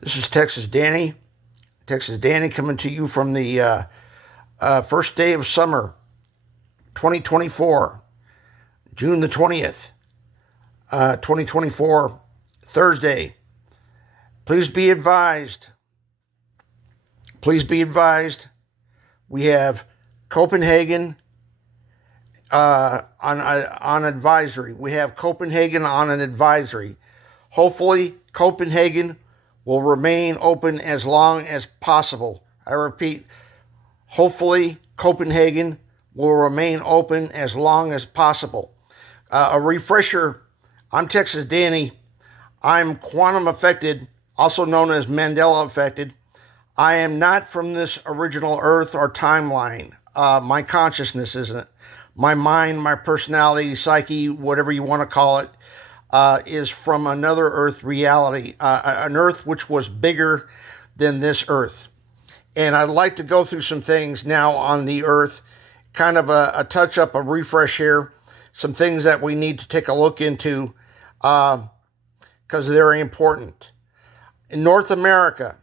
This is Texas Danny. Texas Danny coming to you from the first day of summer, 2024, June the 20th, 2024, Thursday. Please be advised. We have Copenhagen on advisory. We have Copenhagen on an advisory. Hopefully, Copenhagen will remain open as long as possible. I repeat, hopefully Copenhagen will remain open as long as possible. A refresher, I'm Texas Danny. I'm quantum affected, also known as Mandela affected. I am not from this original Earth or timeline. My consciousness isn't. My mind, my personality, psyche, whatever you want to call it, is from another Earth reality, an Earth which was bigger than this Earth. And I'd like to go through some things now on the Earth, kind of a touch up, a refresh here, some things that we need to take a look into because they're very important. In North America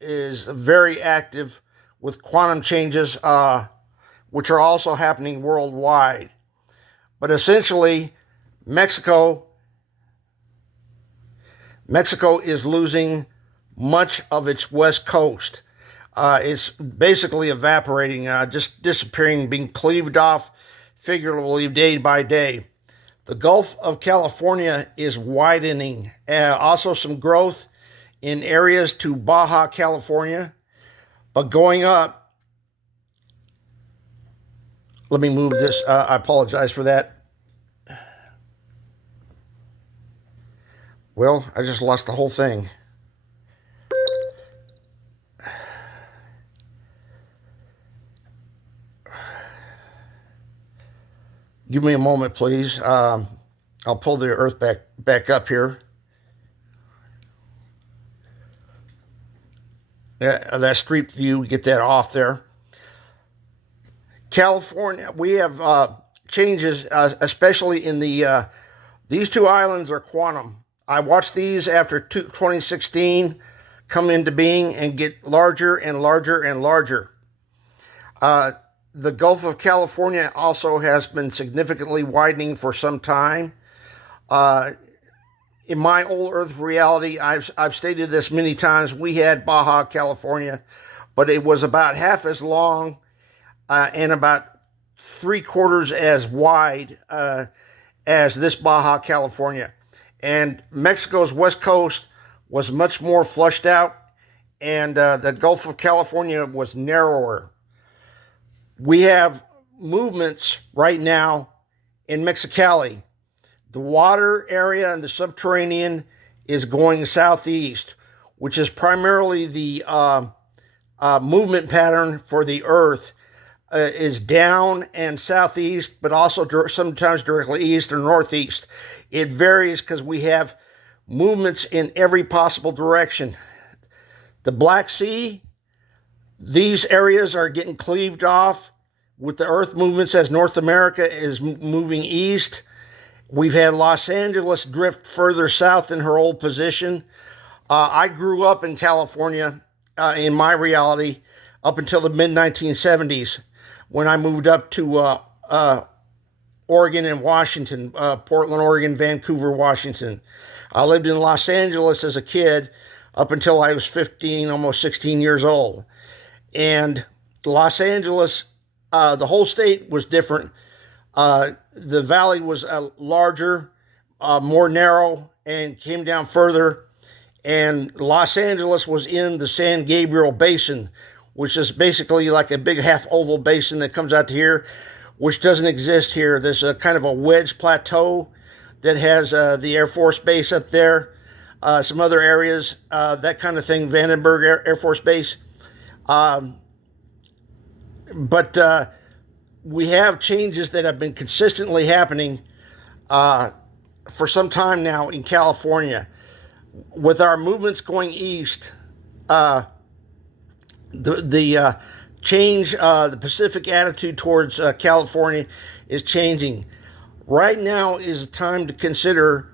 is very active with quantum changes, which are also happening worldwide. But essentially, Mexico is losing much of its west coast. It's basically evaporating, just disappearing, being cleaved off figuratively day by day. The Gulf of California is widening. Also some growth in areas to Baja California, but going up. Let me move this. I apologize for that. Well, I just lost the whole thing. Give me a moment, please. I'll pull the Earth back up here. That street view, get that off there. California, we have changes, especially in these two islands are quantum. I watched these after 2016 come into being and get larger and larger and larger. The Gulf of California also has been significantly widening for some time. In my old Earth reality, I've stated this many times, we had Baja California, but it was about half as long and about 3/4 as wide as this Baja California. And Mexico's west coast was much more flushed out, and the Gulf of California was narrower. We have movements right now in Mexicali. The water area and the subterranean is going southeast, which is primarily the movement pattern for the Earth. Is down and southeast, but also sometimes directly east or northeast. It varies because we have movements in every possible direction. The Black Sea, these areas are getting cleaved off with the Earth movements as North America is moving east. We've had Los Angeles drift further south in her old position. I grew up in California in my reality up until the mid-1970s. When I moved up to Oregon and Washington, Portland, Oregon, Vancouver, Washington. I lived in Los Angeles as a kid up until I was 15, almost 16 years old. And Los Angeles, the whole state was different. The valley was larger, more narrow, and came down further. And Los Angeles was in the San Gabriel Basin, which is basically like a big half oval basin that comes out to here, which doesn't exist here. There's a kind of a wedge plateau that has the Air Force Base up there, some other areas, that kind of thing, Vandenberg Air Force Base. But we have changes that have been consistently happening for some time now in California. With our movements going east, the change, the Pacific attitude towards California is changing. Right now is a time to consider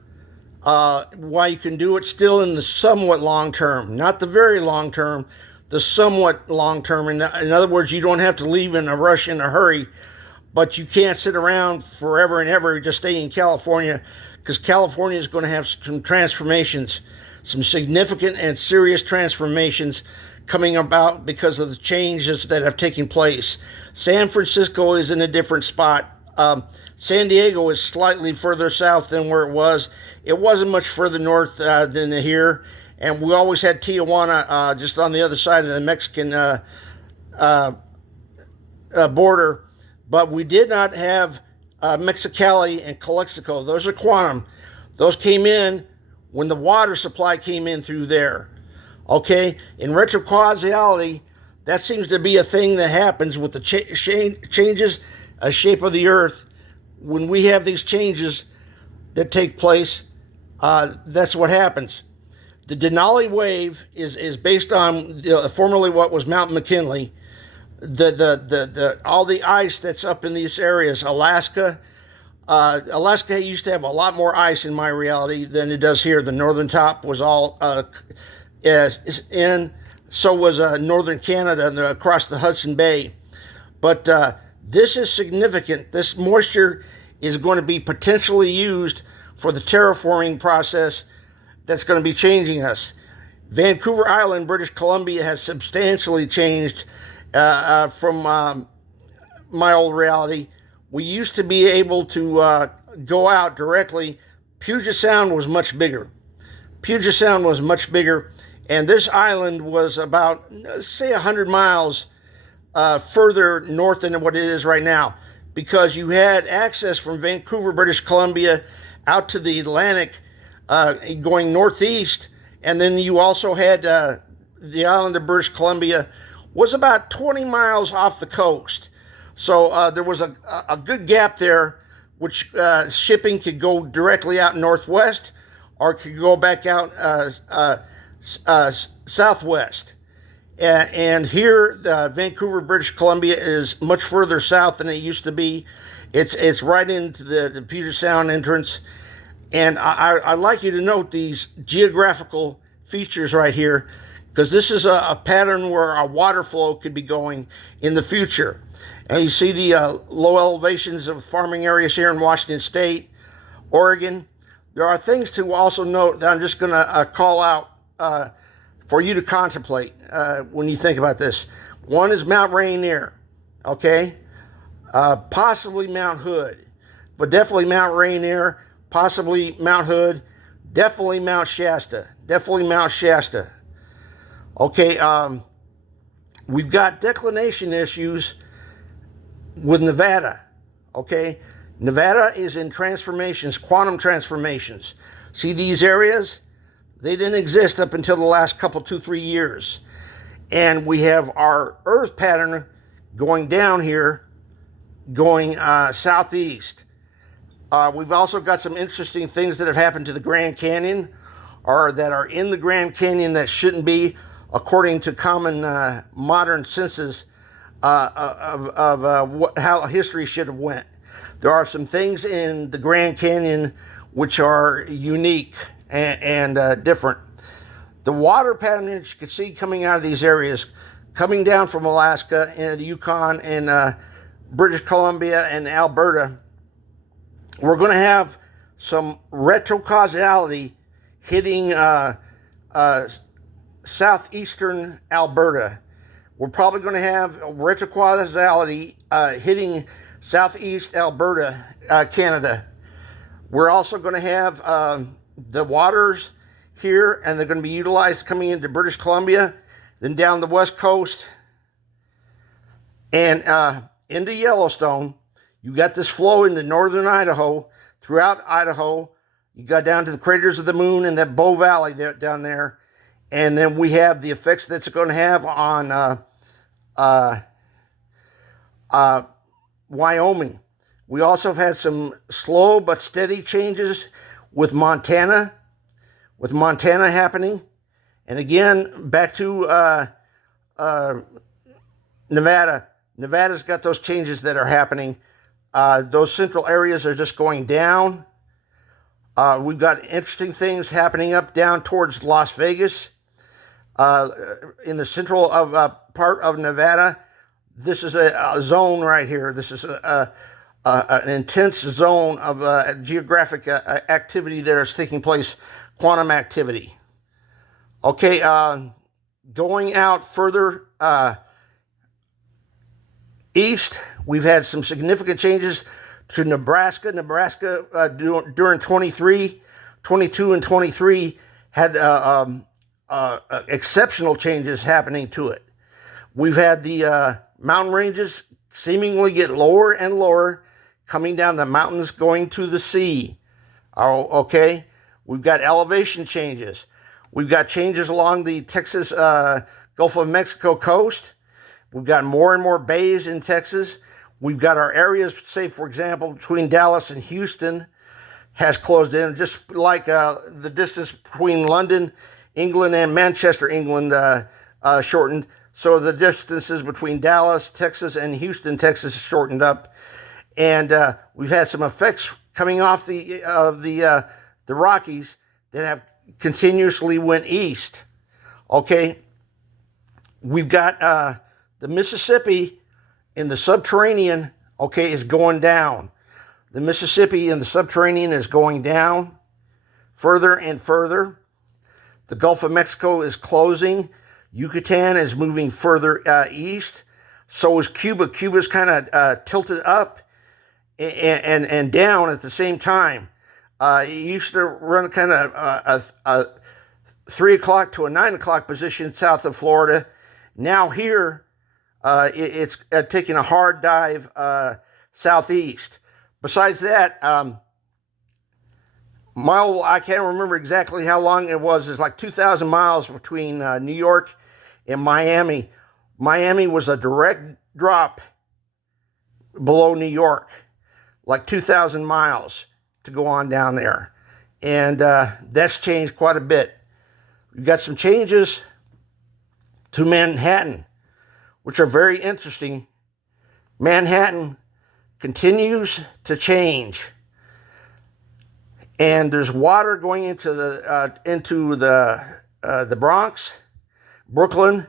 Why you can do it still in the somewhat long term, not the very long term, the somewhat long term. In other words, you don't have to leave in a rush, in a hurry, but you can't sit around forever and ever just staying in California, because California is going to have some transformations, some significant and serious transformations coming about because of the changes that have taken place. San Francisco is in a different spot. San Diego is slightly further south than where it was. It wasn't much further north than here. And we always had Tijuana just on the other side of the Mexican border. But we did not have Mexicali and Calexico. Those are quantum. Those came in when the water supply came in through there. Okay? In retrocausality, that seems to be a thing that happens with the changes shape of the earth. When we have these changes that take place, that's what happens. The Denali wave is based on formerly what was Mount McKinley. All the ice that's up in these areas, Alaska used to have a lot more ice in my reality than it does here. The northern top was all in. So was northern Canada across the Hudson Bay. But this is significant. This moisture is going to be potentially used for the terraforming process that's going to be changing us. Vancouver Island, British Columbia, has substantially changed from my old reality. We used to be able to go out directly. Puget Sound was much bigger. And this island was about, say, 100 miles further north than what it is right now, because you had access from Vancouver, British Columbia, out to the Atlantic, going northeast, and then you also had the island of British Columbia was about 20 miles off the coast. So there was a good gap there, which shipping could go directly out northwest, or could go back out southwest. And here, Vancouver, British Columbia is much further south than it used to be. It's right into the Puget Sound entrance. And I'd like you to note these geographical features right here, because this is a pattern where a water flow could be going in the future. And you see the low elevations of farming areas here in Washington State, Oregon. There are things to also note that I'm just going to call out for you to contemplate when you think about this. One is Mount Rainier, okay? Possibly Mount Hood, but definitely Mount Rainier, possibly Mount Hood, definitely Mount Shasta. Okay, we've got declination issues with Nevada, okay? Nevada is in transformations, quantum transformations. See these areas? They didn't exist up until the last couple, 2-3 years. And we have our Earth pattern going down here, going southeast. We've also got some interesting things that have happened to the Grand Canyon, or that are in the Grand Canyon that shouldn't be, according to common modern senses of how history should have went. There are some things in the Grand Canyon which are unique and different. The water pattern that you can see coming out of these areas, coming down from Alaska and the Yukon and British Columbia and Alberta, we're going to have some retrocausality hitting southeastern Alberta. We're probably going to have retrocausality hitting southeast Alberta, Canada. We're also going to have the waters here, and they're going to be utilized coming into British Columbia, then down the west coast, and into Yellowstone. You got this flow into northern Idaho, throughout Idaho. You got down to the craters of the moon and that Bow Valley down there. And then we have the effects that's going to have on Wyoming. We also have had some slow but steady changes with Montana happening. And again, back to Nevada. Nevada's got those changes that are happening. Those central areas are just going down. We've got interesting things happening up down towards Las Vegas, uh, in the central of part of Nevada. This is a zone right here. This is an intense zone of geographic activity that is taking place, quantum activity. Okay, going out further east, we've had some significant changes to Nebraska. Nebraska during 23, 22, and 23 had exceptional changes happening to it. We've had the mountain ranges seemingly get lower and lower, coming down the mountains, going to the sea. Oh, okay. We've got elevation changes. We've got changes along the Texas Gulf of Mexico coast. We've got more and more bays in Texas. We've got our areas, say, for example, between Dallas and Houston has closed in, just like the distance between London, England, and Manchester, England shortened. So the distances between Dallas, Texas, and Houston, Texas, shortened up. And we've had some effects coming off the Rockies that have continuously went east. Okay, we've got the Mississippi in the subterranean. Okay, is going down. The Mississippi in the subterranean is going down further and further. The Gulf of Mexico is closing. Yucatan is moving further east. So is Cuba. Cuba's kind of tilted up and down at the same time. It used to run kind of a 3 o'clock to a 9 o'clock position south of Florida. Now here, it's taking a hard dive southeast. Besides that, I can't remember exactly how long it was. It's like 2,000 miles between New York and Miami. Miami was a direct drop below New York, like 2,000 miles to go on down there. And that's changed quite a bit. We've got some changes to Manhattan, which are very interesting. Manhattan continues to change. And there's water going into the Bronx, Brooklyn,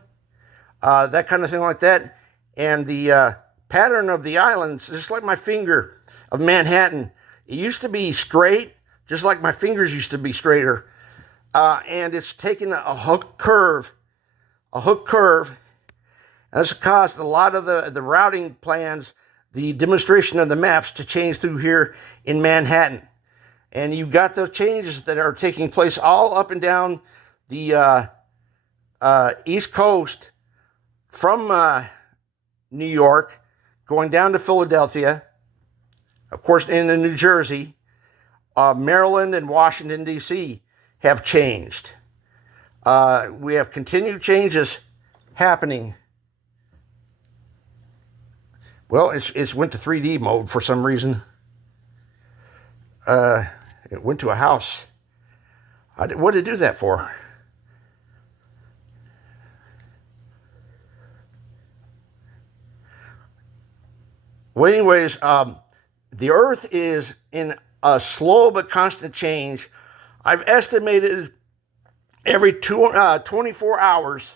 that kind of thing like that. And the pattern of the islands, just like my finger of Manhattan, it used to be straight, just like my fingers used to be straighter. And it's taken a hook curve. And this caused a lot of the routing plans, the demonstration of the maps to change through here in Manhattan. And you've got those changes that are taking place all up and down the East Coast from New York, going down to Philadelphia, of course, into New Jersey. Maryland and Washington, D.C. have changed. We have continued changes happening. Well, it's went to 3D mode for some reason. It went to a house. What did it do that for? Well, anyways, the Earth is in a slow but constant change. I've estimated every 24 hours,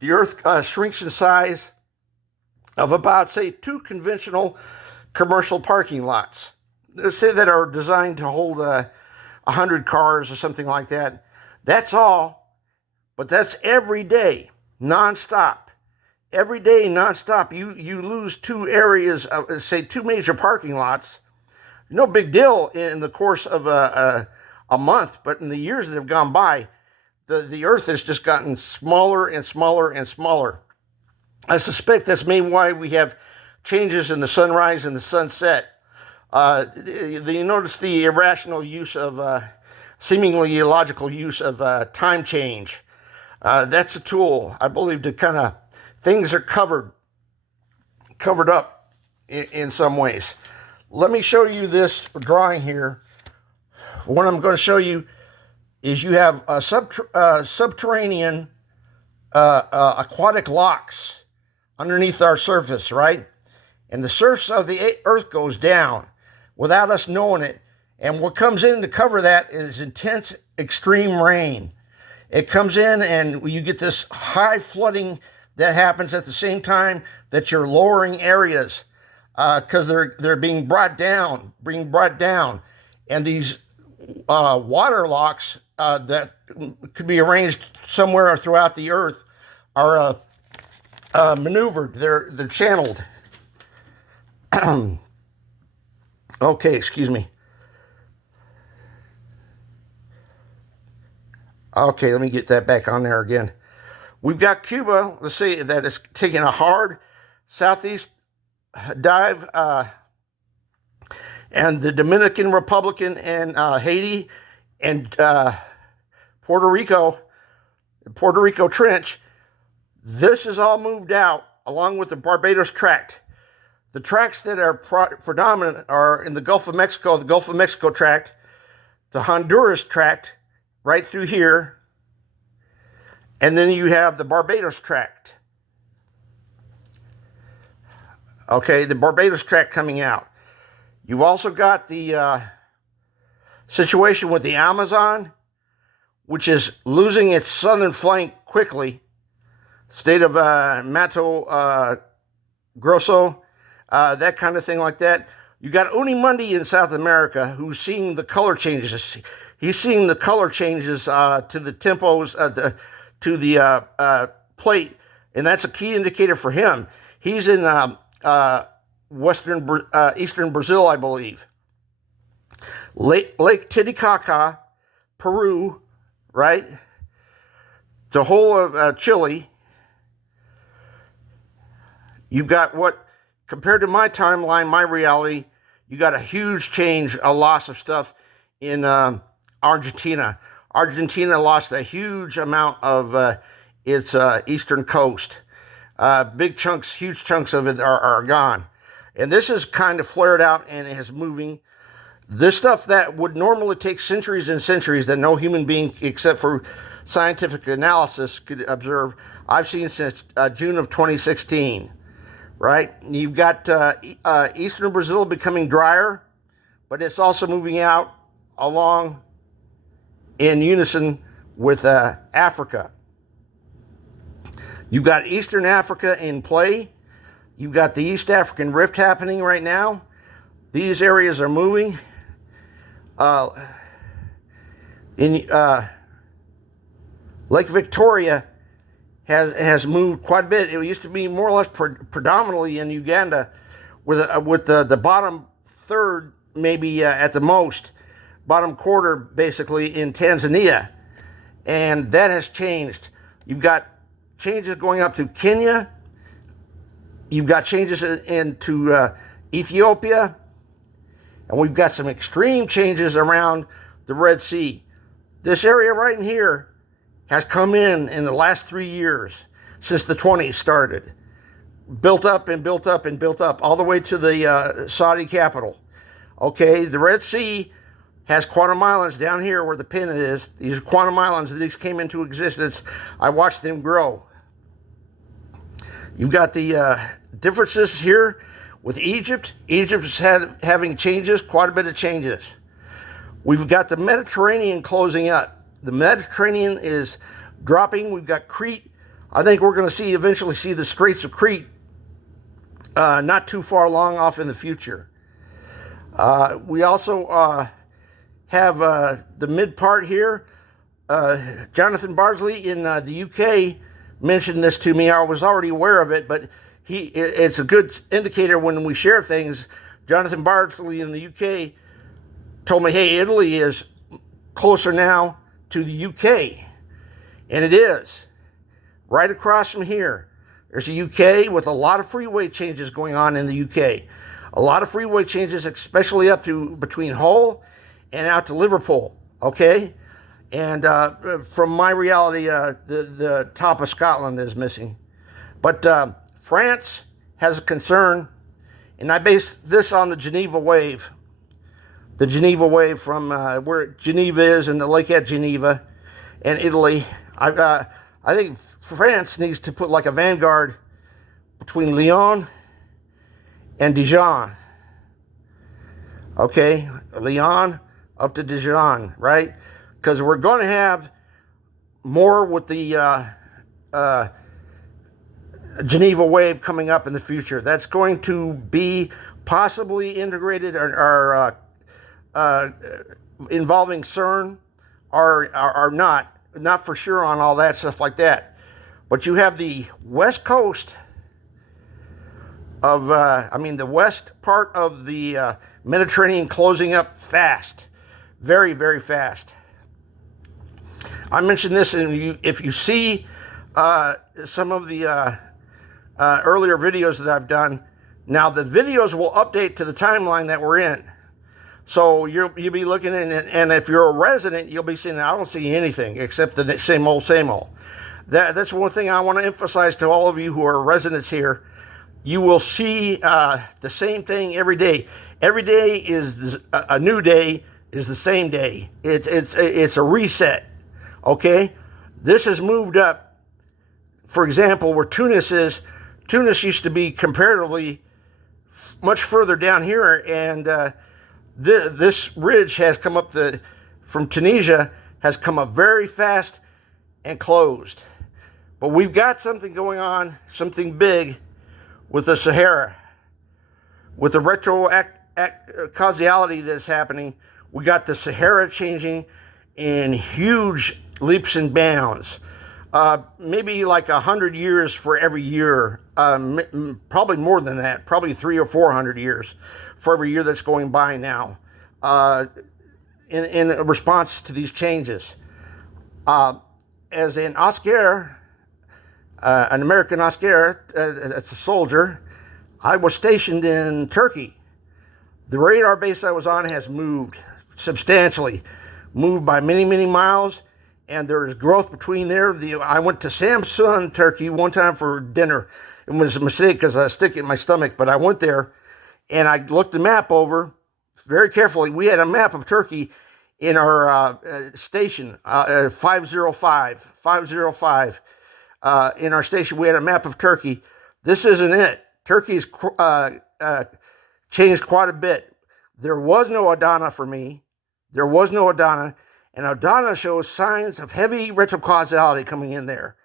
the Earth shrinks in size of about, say, 2 conventional commercial parking lots. Let's say that are designed to hold 100 cars or something like that. That's all, but that's every day, nonstop. Every day, nonstop, you lose 2 areas of, say, 2 major parking lots. No big deal in the course of a month, but in the years that have gone by, the Earth has just gotten smaller and smaller and smaller. I suspect that's maybe why we have changes in the sunrise and the sunset. You notice the irrational use of, seemingly illogical use of time change. That's a tool, I believe, to kind of, things are covered up in some ways. Let me show you this drawing here. What I'm going to show you is you have subterranean aquatic locks underneath our surface, right? And the surface of the Earth goes down without us knowing it, And what comes in to cover that is intense extreme rain. It comes in and you get this high flooding that happens at the same time that you're lowering areas because they're being brought down. And these water locks that could be arranged somewhere throughout the earth are maneuvered. They're channeled. Okay, excuse me. Okay, let me get that back on there again. We've got Cuba, let's see, that is taking a hard southeast dive, and the Dominican Republic and Haiti and Puerto Rico Trench. This is all moved out along with the Barbados Tract. The tracts that are predominant are in the Gulf of Mexico, the Gulf of Mexico Tract, the Honduras Tract, right through here, and then you have the Barbados Tract. Okay, the Barbados Tract coming out. You've also got the situation with the Amazon, which is losing its southern flank quickly. State of Mato Grosso, that kind of thing like that. You got Unimundi in South America who's seeing the color changes. He's seeing the color changes to the tempos, to the plate, and that's a key indicator for him. He's in eastern Brazil, I believe. Lake Titicaca, Peru, right? The whole of Chile. You've got what, compared to my timeline, my reality, you got a huge change, a loss of stuff in Argentina. Argentina lost a huge amount of its eastern coast. Huge chunks of it are gone. And this is kind of flared out and is moving. This stuff that would normally take centuries and centuries that no human being, except for scientific analysis, could observe, I've seen since June of 2016. Right? You've got eastern Brazil becoming drier, but it's also moving out along in unison with Africa. You've got Eastern Africa in play. You've got the East African Rift happening right now. These areas are moving. In Lake Victoria has moved quite a bit. It used to be more or less predominantly in Uganda, with the bottom third, maybe at the most, bottom quarter basically in Tanzania, and that has changed. You've got changes going up to Kenya. You've got changes into Ethiopia, and we've got some extreme changes around the Red Sea. This area right in here has come in the last 3 years, since the 20s started. Built up and built up and built up, all the way to the Saudi capital. Okay, the Red Sea has quantum islands down here where the pin is. These quantum islands, these came into existence. I watched them grow. You've got the differences here with Egypt. Egypt is having changes, quite a bit of changes. We've got the Mediterranean closing up. The Mediterranean is dropping. We've got Crete. I think we're going to eventually see the Straits of Crete not too far long off in the future. We also have the mid part here. Jonathan Bardsley in the UK mentioned this to me. I was already aware of it, but it's a good indicator when we share things. Jonathan Bardsley in the UK told me, hey, Italy is closer now to the UK, and it is right across from here. There's a UK with a lot of freeway changes going on in the UK. A lot of freeway changes, especially up to between Hull and out to Liverpool. Okay, and from my reality, the top of Scotland is missing, but France has a concern, and I base this on the Geneva wave. The Geneva wave from where Geneva is and the lake at Geneva and Italy. I think France needs to put like a vanguard between Lyon and Dijon. Okay, Lyon up to Dijon, right? Because we're going to have more with the Geneva wave coming up in the future. That's going to be possibly integrated or involving CERN or not for sure on all that stuff like that. But you have the west coast of, the west part of the Mediterranean closing up fast, very, very fast. I mentioned this, and if you see some of the earlier videos that I've done, now the videos will update to the timeline that we're in. So you'll be looking in, and if you're a resident, you'll be seeing, I don't see anything except the same old, same old. That's one thing I want to emphasize to all of you who are residents here. You will see the same thing every day. Every day is a new day, is the same day. It's a reset, okay? This has moved up. For example, where Tunis is, Tunis used to be comparatively much further down here, and this ridge has come up from Tunisia, has come up very fast and closed. But we've got something going on, something big with the Sahara, with the causality that's happening. We got the Sahara changing in huge leaps and bounds. Maybe like 100 years for every year, probably more than that, probably 300 or 400 years for every year that's going by now, in response to these changes. As an Oscar, an American Oscar, as a soldier, I was stationed in Turkey. The radar base I was on has moved substantially, moved by many, many miles, and there is growth between there. I went to Samsun, Turkey, one time for dinner. It was a mistake because I stick it in my stomach, but I went there, and I looked the map over very carefully. We had a map of Turkey in our station, 505. In our station, we had a map of Turkey. This isn't it. Turkey's changed quite a bit. There was no Adana for me. There was no Adana. And Adana shows signs of heavy retrocausality coming in there.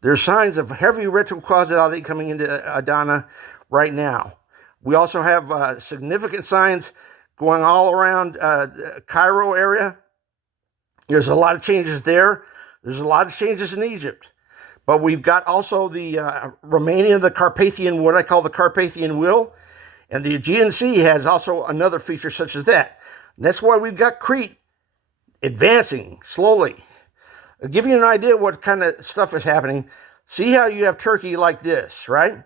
There's signs of heavy retrocausality coming into Adana right now. We also have significant signs going all around the Cairo area. There's a lot of changes there. There's a lot of changes in Egypt. But we've got also the Romania, the Carpathian, what I call the Carpathian Wheel. And the Aegean Sea has also another feature such as that. And that's why we've got Crete advancing slowly. I'll give you an idea what kind of stuff is happening. See how you have Turkey like this, right?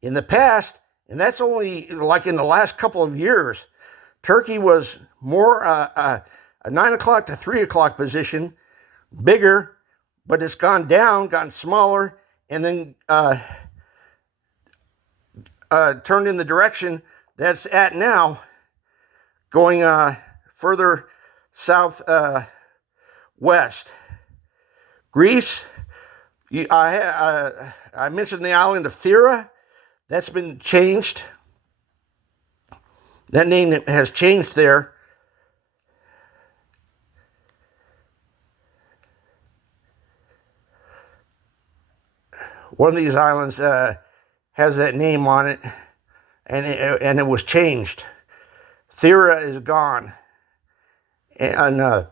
In the past, and that's only like in the last couple of years, Turkey was more a 9 o'clock to 3 o'clock position, bigger, but it's gone down, gotten smaller, and then turned in the direction that's at now, going further south west. Greece, I mentioned the island of Thera. That's been changed. That name has changed there. One of these islands has that name on it, and it was changed. Thera is gone and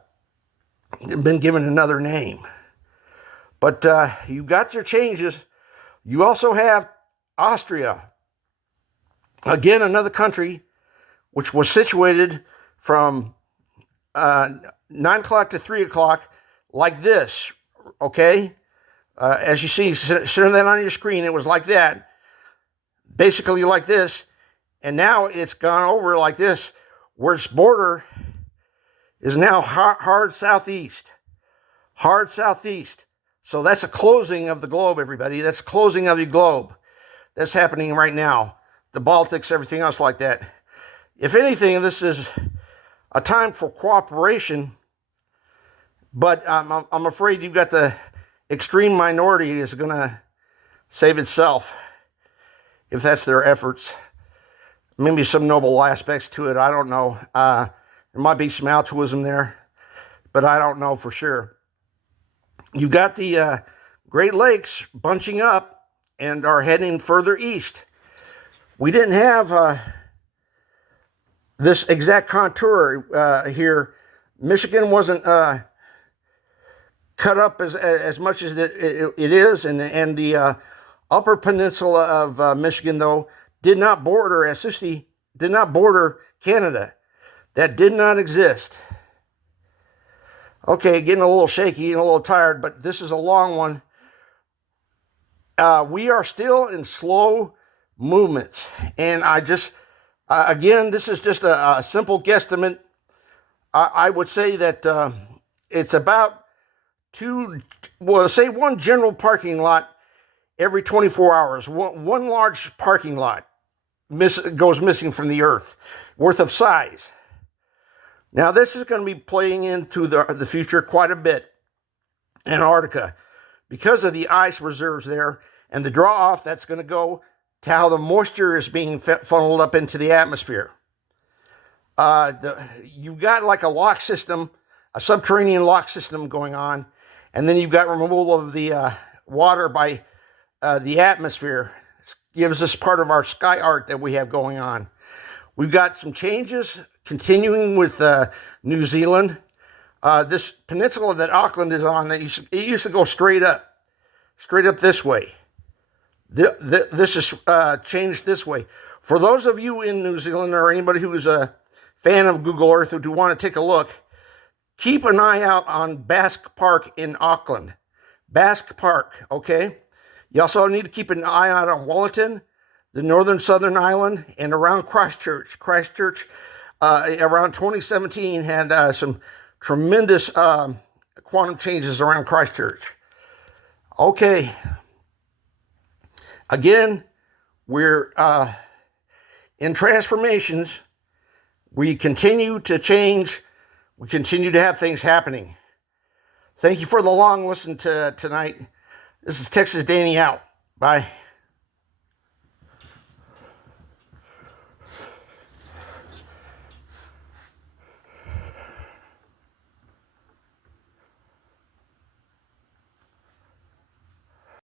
been given another name. But you got your changes. You also have Austria. Again, another country which was situated from 9 o'clock to 3 o'clock like this, okay? As you see, showing that on your screen, it was like that. Basically like this. And now it's gone over like this, where its border is now hard southeast. Hard southeast. So that's a closing of the globe, everybody. That's a closing of the globe. That's happening right now. The Baltics, everything else like that. If anything, this is a time for cooperation, but I'm afraid you've got the extreme minority is going to save itself if that's their efforts. Maybe some noble aspects to it, I don't know. There might be some altruism there, but I don't know for sure. You got the Great Lakes bunching up and are heading further east. We didn't have this exact contour here. Michigan wasn't cut up as much as it is, and the upper peninsula of Michigan, though, did not border, as Susie did not border Canada. That did not exist. Okay, getting a little shaky and a little tired, but this is a long one. We are still in slow movements, and I just, again, this is just a simple guesstimate. I would say that it's about say one general parking lot every 24 hours. One large parking lot goes missing from the earth, worth of size. Now, this is going to be playing into the future quite a bit. Antarctica, because of the ice reserves there and the draw off that's going to go to how the moisture is being funneled up into the atmosphere. You've got like a lock system, a subterranean lock system going on, and then you've got removal of the water by the atmosphere. This gives us part of our sky art that we have going on. We've got some changes continuing with New Zealand. This peninsula that Auckland is on, it used to go straight up this way. This is changed this way. For those of you in New Zealand or anybody who is a fan of Google Earth who want to take a look, keep an eye out on Basque Park in Auckland. Basque Park, okay? You also need to keep an eye out on Wellington, the northern southern island, and around Christchurch. Christchurch, around 2017, had some tremendous quantum changes around Christchurch. Okay. Again, we're in transformations. We continue to change. We continue to have things happening. Thank you for the long listen tonight. This is Texas Danny out. Bye.